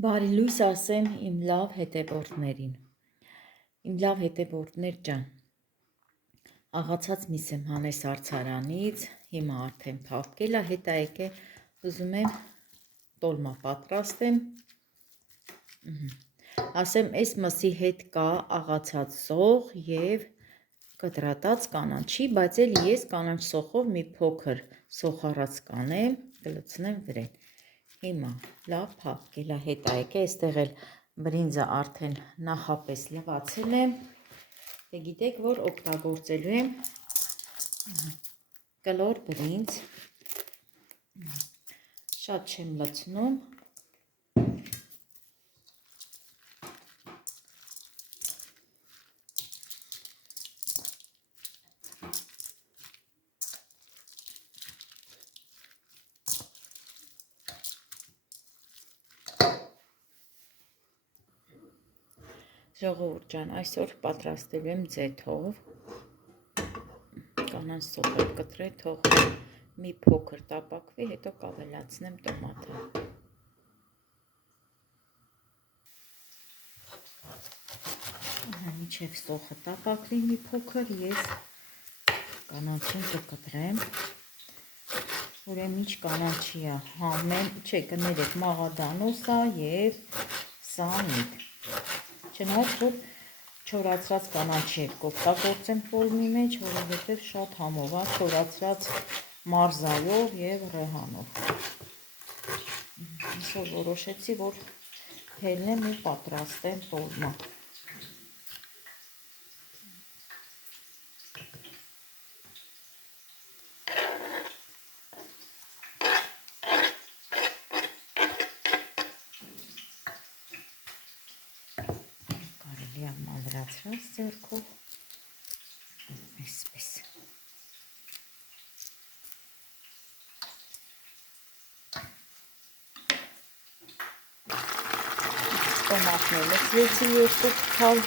Բարի լույս ասեմ իմ լավ հետևորդներին, իմ լավ հետևորդներ ջան, աղացած միս եմ հանես արդարանից, հիմա արդեն փափկել է, հետա եկե ուզում եմ տոլմա պատրաստեմ, ասեմ այս մսի հետ կա աղացած սող և կտրատած կանաչի, բայց էլ ես կանաչ սոխով մի փոքր սոխարած կանեմ, կլցնեմ վրեն։ Հիմա լավ փափկել է, հետա եկե, այստեղ էլ բրինձը արդեն նախապես լվացել եմ, դե գիտեք, որ օգտագործելու եմ կլոր բրինձ, շատ չեմ լցնում, ժողովուրդ ջան, այսօր պատրաստելու եմ ձեթով, կանաչ սոխ կտրել, թող մի փոքր տապակվի, հետո կավելացնեմ տոմատը։ Մինչև սոխը տապակվի մի փոքր, ես կանաչին կկտրեմ, ուրեմն ինչ կանաչի է, համեն, չէ, կներեք, մաղադանոս է և սանիկ, չնայած որ չորացրած կանաչի կօգտագործեմ տոլմի մեջ, որովհետև շատ համով է, չորացրած մարզայով և ռեհանով։ Այսօր որոշեցի, որ հելնեմ ու պատրաստեմ տոլմա։ Կարելի է մանրացրած ձեռքով, այսպես։ Տոմատն լցրեցի երկու քալ,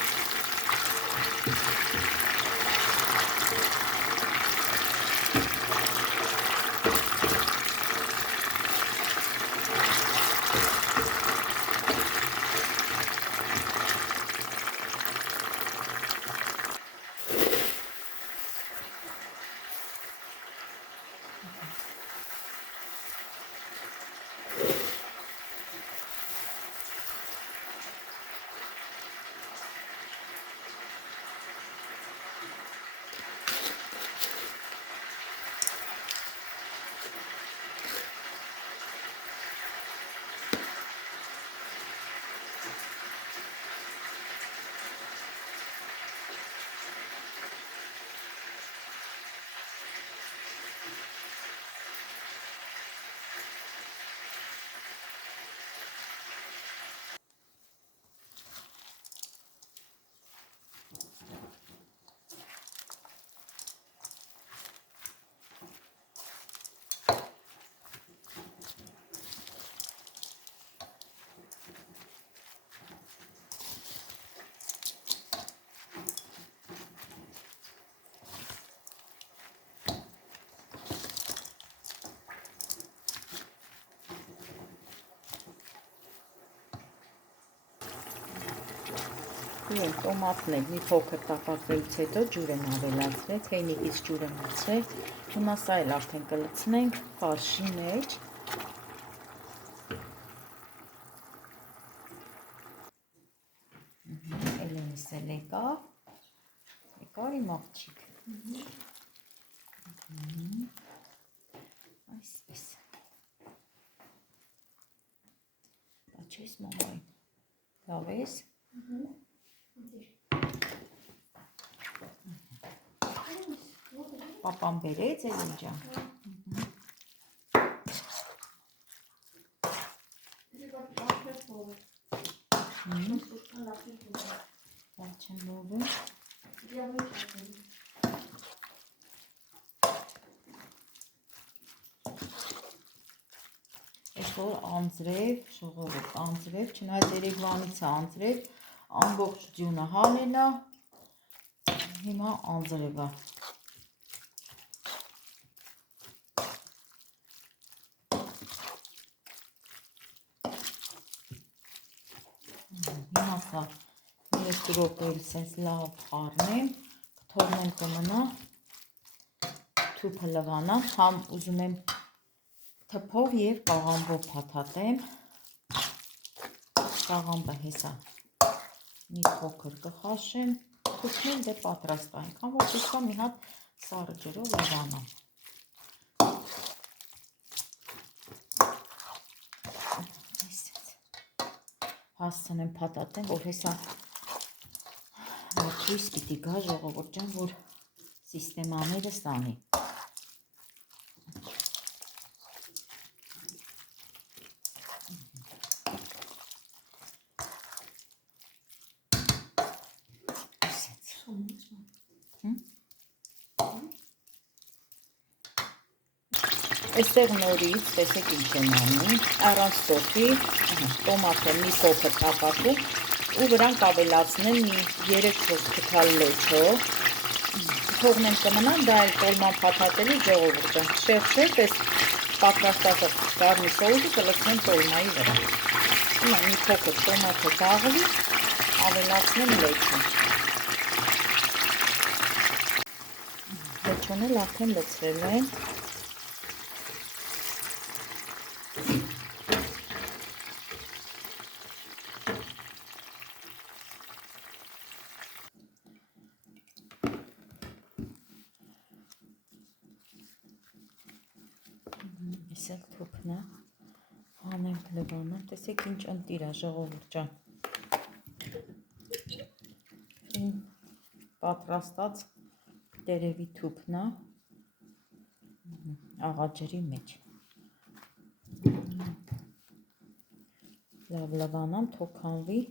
տոմատն էլ մի փոքր տապակվելուց հետո ջուր եմ ավելացրել, թեյնիկից ջուր եմ լցրել, հիմա սա էլ արդեն կլցնենք ֆարշի մեջ։ Էլենիս էլ եկավ իմ աղջիկ, այսպես, դա չես մամային, լավ ես, պապան բերեց Էլեն ջան։ Լավ չեմ լովում։ Այսօր անձրև, ժողովուրդ, անձրև, չնայած երեկվանից է անձրև, ամբողջ ձյունը հալել է, հիմա անձրև է։ Հիմա սա 3 րոպեի սենց լավ խառնեմ, թողնեմ կմնա, թուփը լվանա, համ ուզում եմ թփով եւ կաղամբով փաթաթեմ, կաղամբը հեսա մի փոքր կխաշեմ, թուփն դե պատրաստ է, այնքան որ դեսա մի հատ սառը ջրով լվանամ։ Հասցնեմ փաթաթեմ, որ հեսա մոքրիս պիտի գա ժողովուրդ ջան, որ սիստեմաները ստանի։ Այստեղ նորից, տեսեք ինչ եմ անում, առանց սոխի, տոմատը մի փոքր կապակում ու վրան կավելացնեմ մի 3-4 թքալ լոչով, թողնեմ կմնա, դա էլ տոլման փաթաթելի ժողովուրդը, շերշել, պես պատրաստած կարմիր սոուսը կլցնեմ տոլմայի վրա։ Հիմա մի փոքր տոմատը դաղվի, ավելացնեմ լոչը։ Լոչոն էլ արդեն լցրել են։ Ես էլ թուփն է, հանեմ լվանը, տեսեք ինչ ընտիր է ժողովուրդ ջան։ Իմ պատրաստած տերևի թուփն է, աղաջրի մեջ։ Լավ լվանամ, թող քանվի,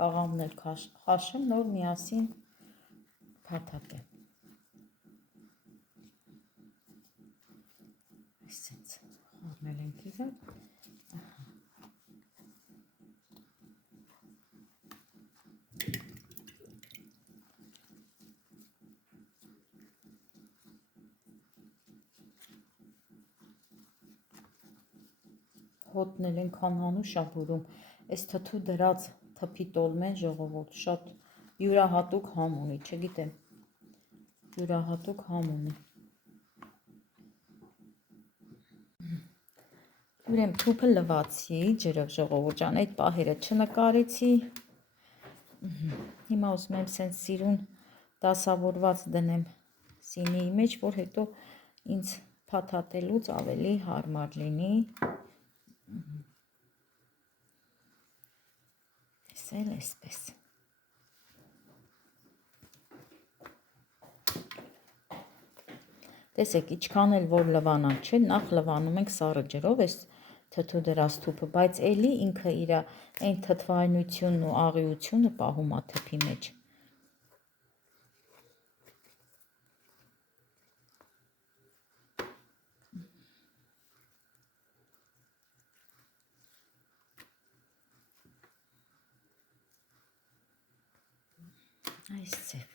կաղամն էլ խաշեմ, նոր միասին փաթաթեմ։ Այսպես խառնել ենք իրար։ Հոտն էլ ենքան հանուշ ա բուրում, այս թթու դրած թփի տոլմեն ժողովուրդ շատ յուրահատուկ համ ունի, չգիտեմ, յուրահատուկ համ ունի։ Ուրեմն թուփը լվացի ջրով ժողովուրդ ջան, այդ պահերը չնկարեցի։ Հիմա ուզում եմ սենց սիրուն դասավորված դնեմ սինիի մեջ, որ հետո ինձ փաթաթելուց ավելի հարմար լինի։ Տեսել այսպես։ Տեսեք, իչքան էլ որ լվանա չէ, նախ լվանում ենք սառը ջրով այս թթու դրած թուփը, բայց էլի ինքը իր այն թթվայնությունն ու աղիությունը պահում է թփի մեջ։ Այս ձև։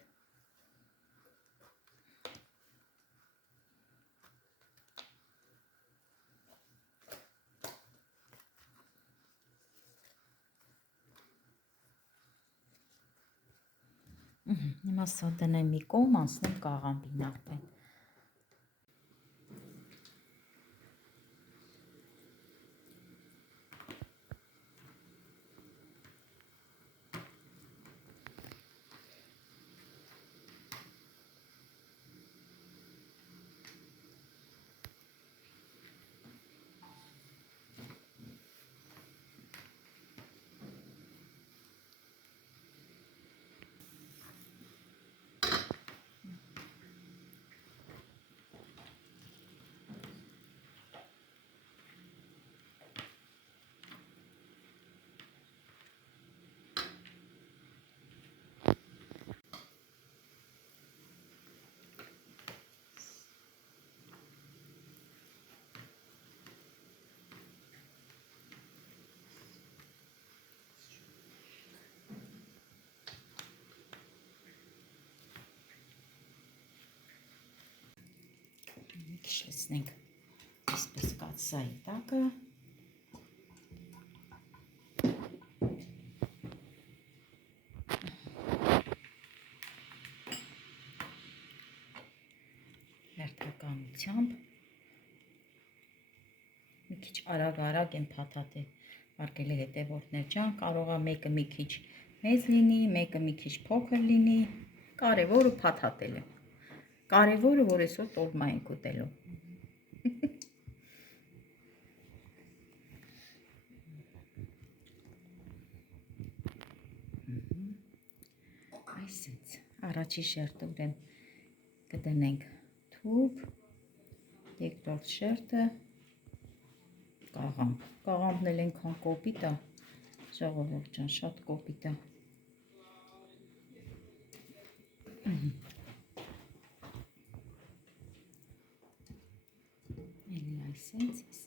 Հիմա սա դնեմ մի կողմ, անցնեմ կաղամբին արդեն։ Քշեցնենք այսպես կաթսայի տակը։ Բարկանությամբ մի քիչ արագ եմ փաթաթել, արգելի հետևորդներ ջան, կարող է մեկը մի քիչ մեծ լինի, մեկը մի քիչ փոքր լինի, կարևորը փաթաթել է, կարևորը որ այսօր տոլմա ենք ուտելու։ Այսինքն առաջի շերտը ուրեմն կդնենք թուփ, երկրորդ շերտը կաղամբ։ Կաղամբն էլ այնքան կոպիտ է, ժողովուրդ ջան, շատ կոպիտ է։ Էլի այսինքն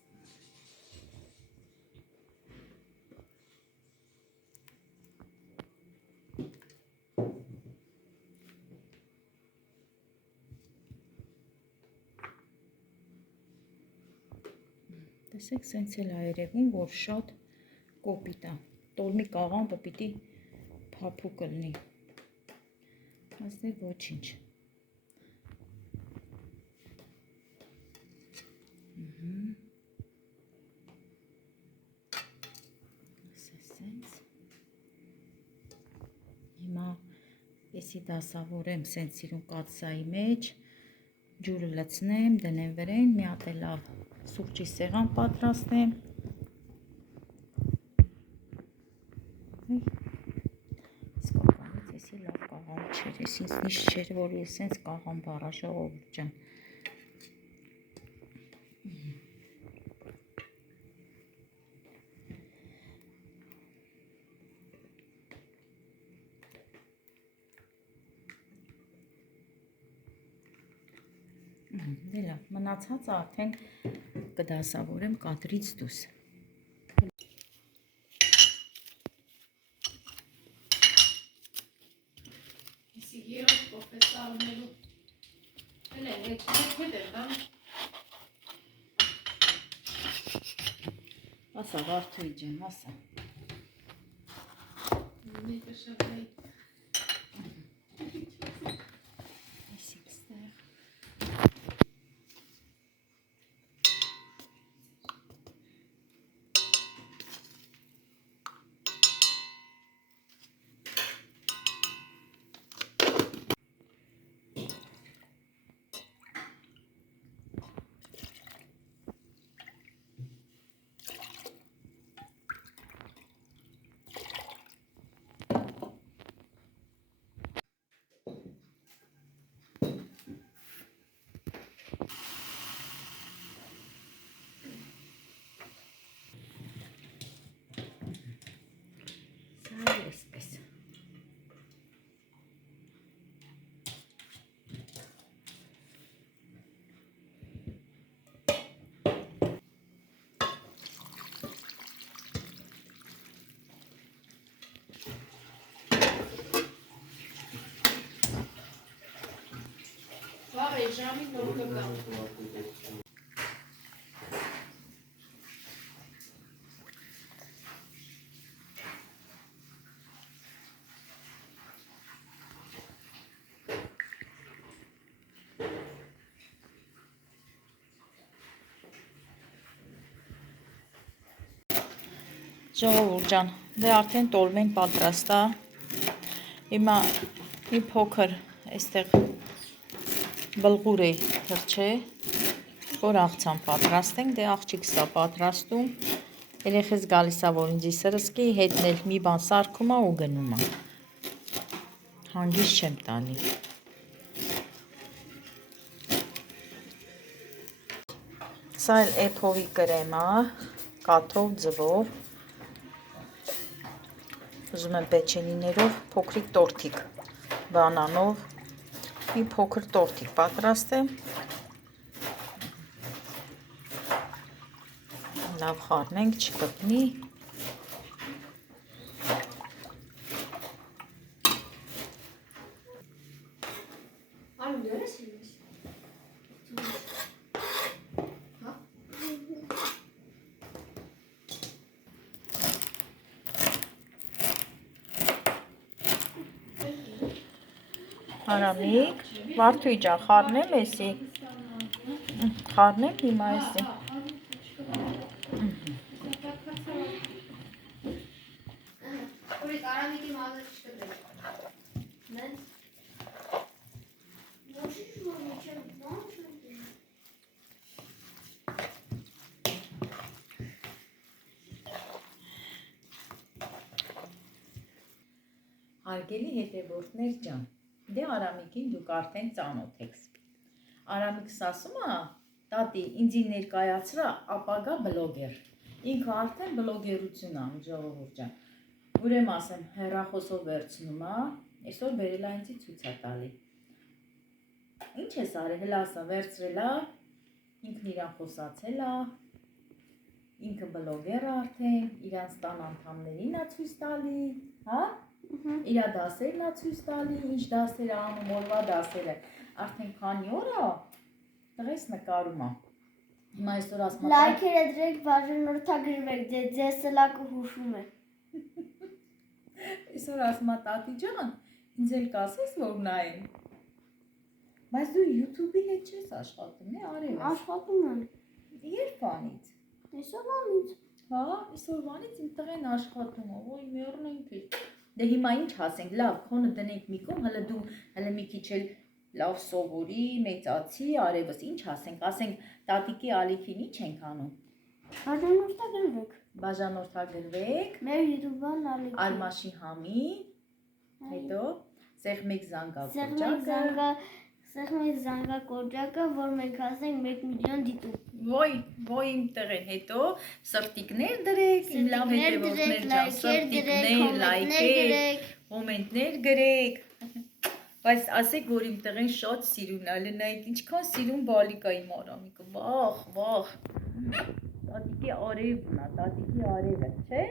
տեսեք, սենց էլ է երևում, որ շատ կոպիտ է։ Տոլմի կաղամբը պիտի փափուկ լինի։ Ասես ոչինչ։ Սենց։ Հիմա եսի դասավորեմ սենց իրուն կաթսայի մեջ, ջուրը լցնեմ, դնեմ վրեն, մի հատ էլ լավ սուրճի սեղան պատրաստեմ։ Իսկականից եսի լավ կաղամբ չէր, ես ինձ չէր, որ ես սենց կաղամբ առա, ժողովուրդ ջան։ Դե լավ, մնացածը արդեն կդասավորեմ կադրից դուրս։ Իսկ երրորդ պրոֆեսորներու էլ են հետ են, դա։ Ասա, Վարդուի ջան, ասա։ Մեկը շղրեի։ Այսպես։ Վաղ է ժամին նոր կգա։ Ժողովուրդ ջան, դե արդեն տոլմեն պատրաստ է։ Հիմա մի փոքր այստեղ բլղուր է թրջե, որ աղցան պատրաստենք, դե աղջիկս է պատրաստում։ Երեխես գալիս է, որ ինձի սրսկի, հետն էլ մի բան սարքում է ու գնում է։ Հանգիստ չեմ տալի։ Սա էլ էփովի կրեմ է, կաթով, ձվով։ Ուզում եմ պեչենիներով փոքրիկ տորթիկ, բանանով մի փոքր տորթիկ պատրաստեմ։ Լավ խառնենք, չկպնի։ Արում դերես ինձ։ Հա։ Հարամիկ, Վարդուի ջան, խառնեմ էսի։ խառնեմ հիմա էսի։ Ուրեք Արամիկի մազը չկտրեք։ Մեն։ Ոչինչ որ չեմ բան չեմ։ Հարգելի հետևորդներ ջան, դե Արամիկին դուք արդեն ծանոթ եք։ Արամիկս ասում է, տատի, ինձի ներկայացրա ապագա բլոգեր։ Ինքը արդեն բլոգերություն անում, ժողովուրդ ջան։ Ուրեմն ասեմ, հեռախոսով վերցնում է, այսօր բերել է ինձի ցույց է տալի։ Ինչ ես արել, հələ ասա, վերցրել է, ինքն իրան խոսացել է, ինքը բլոգեր է արդեն, իրանց տան անդամներին է ցույց տալի, հա? Իրա դասերն է ցույց տալի, ինչ դասեր է անում, օրվա դասերը, արդեն քանի օր է, տղես նկարում է։ Հիմա այսօր ասում է Լայքերը դրեք, բաժանորդագրվեք, ձեզ սլակը հուշում է։ Այսօր ասում է տատի ջան, ինձ էլ կասես, որ նայեմ։ Բայց դու YouTube-ի հետ չես աշխատում, արև։ Աշխատում եմ։ Երբանից։ Տեսողանից։ Հա, այսօրվանից իմ տղեն աշխատում է, ոյ մեռնենք է։ Դե հիմա ինչ ասենք, լավ, քոնը դնենք մի կողմ, հələ դու հələ մի քիչ էլ լավ սովորի, մեծացի, արևս ինչ ասենք, տատիկի ալիքին ինչ ենք անում։ Բաժանորդագրվեք։ Բաժանորդագրվեք, Մեր YouTube-ան ալիքի։ Արմաշի համի, հետո սեղմեք Սեղմեք զանգակորջակը, որ մենք հասնենք 1 միլիոն դիտում։ Ոյ իմ տղեն, հետո սրտիկներ դրեք, իմ լավ հետևորդներ ջան, սրտիկներ, լայքեր, կոմենտներ գրեք։ Բայց ասեք, որ իմ տղեն շատ սիրուն է, լնայեք ինչքան սիրուն բալիկ է իմ Արամիկը, վախ։ Տատիկի արևն է, տատիկի արևը, չէ՞։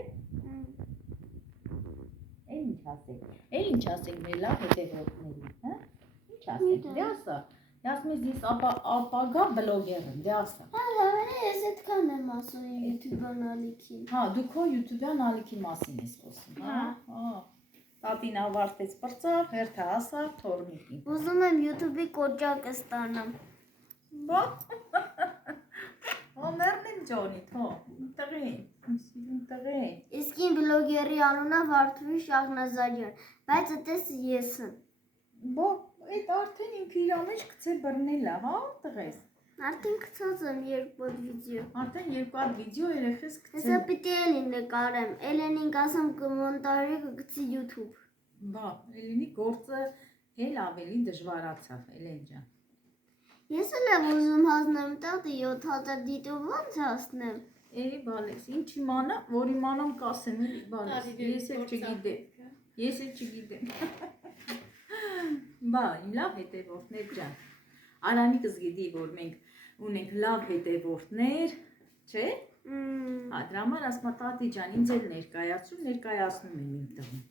Էլ ինչ ասենք մեր լավ հետևորդներին, հա։ Ինչ ասենք, դե ասա, ասում ես ապագա բլոգեր եմ, դե ասա։ Հա, լավերը ես այդքան եմ ասում YouTube-ան ալիքին։ Հա, դու քո YouTube-յան ալիքի մասին ես խոսում, հա։ Տատին ավարտեց պրծավ, հերթը ասավ, թորնիկին։ Ուզում եմ YouTube-ի կորջակը ստանամ։ Բա։ Մեռնեմ ջոնիդ, հո, տղեն։ Իսկ իմ բլոգերի անունը Վարդուհի Շահնազարյան, բայց այդպես ես եմ։ Բա, այդ արդեն ինքը իր մեջ գցե բռնել է, հա, տղես։ Արդեն գցած եմ 2 վիդեո։ Արդեն 2 հատ վիդեո երեխես գցել։ Հեսա պիտի էլին նկարեմ, էլենին կասեմ կմոնտաժի կգցի YouTube։ Բա, Էլենի գործը էլ ավելի դժվարացավ, Էլեն ջան։ Ես էլ եմ ուզում հասնեմ տատի 7000 դիտու ոնց հասնեմ։ Էլի բալես, ինչ իմանա, որ իմանամ կասեմ էլի բալես, ես էլ չգիտեմ։ Բա, իմ լավ հետևորդներ ջան, Արամիկս գիտի, որ մենք ունենք լավ հետևորդներ, չէ՞։ Հա, դրա համար ասում տատի ջան, ինձ էլ ներկայացնում եմ իմ տղին։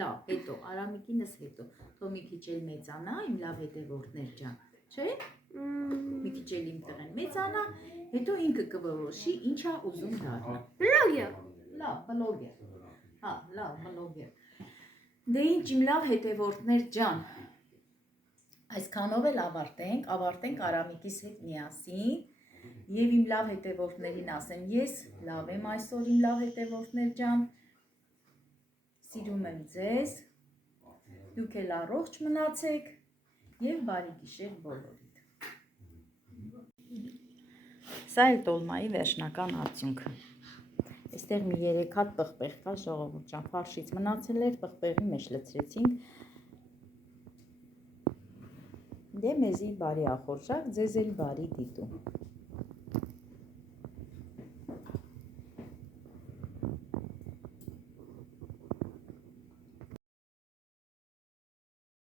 Լավ, հետո, Արամիկինս հետո, թող մի քիչ էլ մեծանա, իմ լավ հետևորդներ ջան, չէ՞։ Մի քիչ էլ իմ տղեն մեծանա, հետո ինքը կորոշի ինչա ուզում դառնա։ Բլոգեր։ Լավ, բլոգեր։ Հա, լավ, բլոգեր։ Դե ինչ իմ լավ հետևորդներ ջան, այսքանով էլ ավարտենք Արամիկիս հետ միասին եւ իմ լավ հետևորդներին ասեմ, ես լավ եմ այսօր իմ լավ հետևորդներ ջան, սիրում եմ ձեզ, դուք էլ առողջ մնացեք եւ բարի գիշեր բոլորիդ։ Սա էլ տոլմայի վերջնական արդյունքը։ Այստեղ մի 3 հատ պղպեղ կա ժողովուրդ ջան, ֆարշից մնացել էր, պղպեղի մեջ լցրեցինք։ Դե մեզի բարի ախորժակ, ձեզ էլ բարի դիտում։